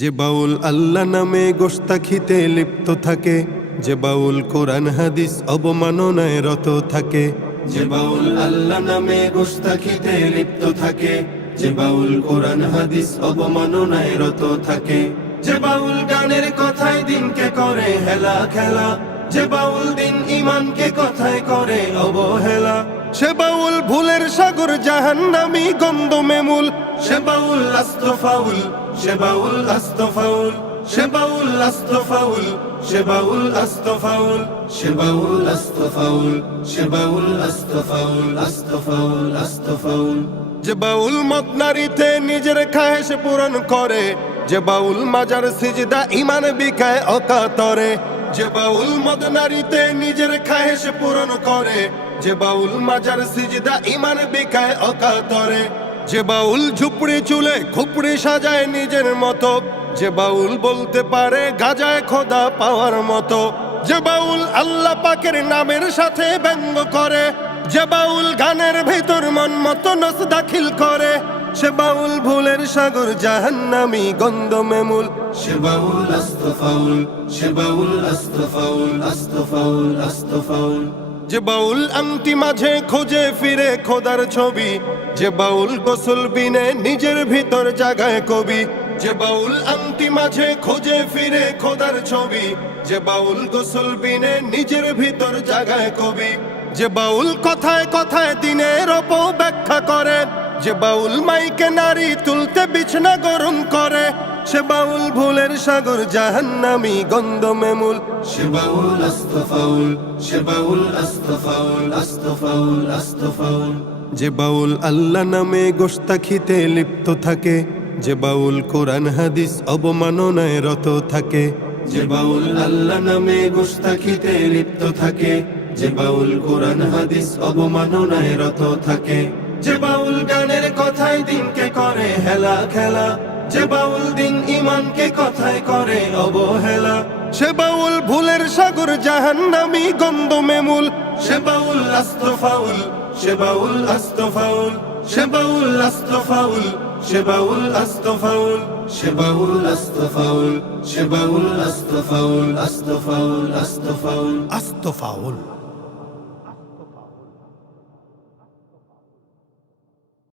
যে বাউল আল্লাহ নামে গোস্তাখিতে লিপ্ত থাকে, যে বাউল কোরআন হাদিস অবমাননায় রত থাকে। যে বাউল আল্লাহ নামে গোস্তাখিতে লিপ্ত থাকে, যে বাউল কোরআন হাদিস অবমাননায় রত থাকে। যে বাউল গানের কথায় দিনকে করে হেলা খেলা, যে বাউল দিন ইমানকে কথায় করে অবহেলা। সে বাউল ভুলের সাগর জাহান্নামী গন্ধমে মূল, সে বাউল আস্ত ফাউল, সে বাউল আস্ত ফাউল, সে বাউল আস্ত ফাউল, সে বাউল আস্ত ফাউল, সে বাউল আস্ত ফাউল, সে বাউল আস্ত ফাউল, আস্ত ফাউল, আস্ত ফাউল। যে বাউল মদ নারীতে নিজের খায়েশ পূরণ করে, যে বাউল মাজার সিজদা ইমান বিকায় অকাতরে। যে বাউল মদ নারীতে নিজের খায়েশ পূরণ করে, যে বাউল মাজার সিজদা ইমান বিকায় অকাতরে। যে বাউল ঝুপড়ি চুলে খুপড়ি সাজায় নিজের মতো, যে বাউল বলতে পারে গাজায় খোদা পাওয়ার মতো। যে বাউল আল্লাহ পাকের নামের সাথে ব্যঙ্গ করে, যে বাউল গানের ভেতর মন মতো নস দাখিল করে। সে বাউল ভুলের সাগর জাহান্নামী গন্ধমে মূল। সে বাউল আস্ত ফাউল, সে বাউল আস্ত ফাউল, আস্ত ফাউল, আস্ত ফাউল। যে বাউল আংটি মাঝে খোঁজে ফিরে খোদার ছবি, যে বাউল গোসল বিনে নিজের ভিতর জাগায় কবি। যে বাউল আংটি মাঝে খোঁজে ফিরে খোদার ছবি, যে বাউল গোসল বিনে নিজের ভিতর জাগায় কবি। যে বাউল কথায় কথায় দিনের অপব্যাখ্যা করে, যে বাউল মাইকে নারী তুলতে বিছনা গরম করে। সে বাউল ভুলের সাগর জাহান্নামী গন্ধমে মূল। সে বাউল আস্ত ফাউল, সে বাউল আস্ত ফাউল, আস্ত ফাউল, আস্ত ফাউল। যে বাউল আল্লাহ নামে গোস্তাখিতে লিপ্ত থাকে, যে বাউল কোরআন হাদিস অবমাননায় রত থাকে। যে বাউল আল্লাহ নামে গোস্তাখিতে লিপ্ত থাকে, যে বাউল কোরআন হাদিস অবমাননায় রত থাকে। যে বাউল গানের কথায় দিনকে করে হেলা খেলা, যে বাউল দিন ইমানকে কথায় করে অবহেলা। সে বাউল ভুলের সাগর জাহান্নামী গন্ধমে মূল। সে বাউল আস্ত ফাউল, সে বাউল আস্ত ফাউল, সে বাউল আস্ত ফাউল, সে বাউল আস্ত ফাউল, সে বাউল আস্ত ফাউল, সে বাউল আস্ত ফাউল, আস্ত ফাউল, আস্ত ফাউল, আস্ত ফাউল।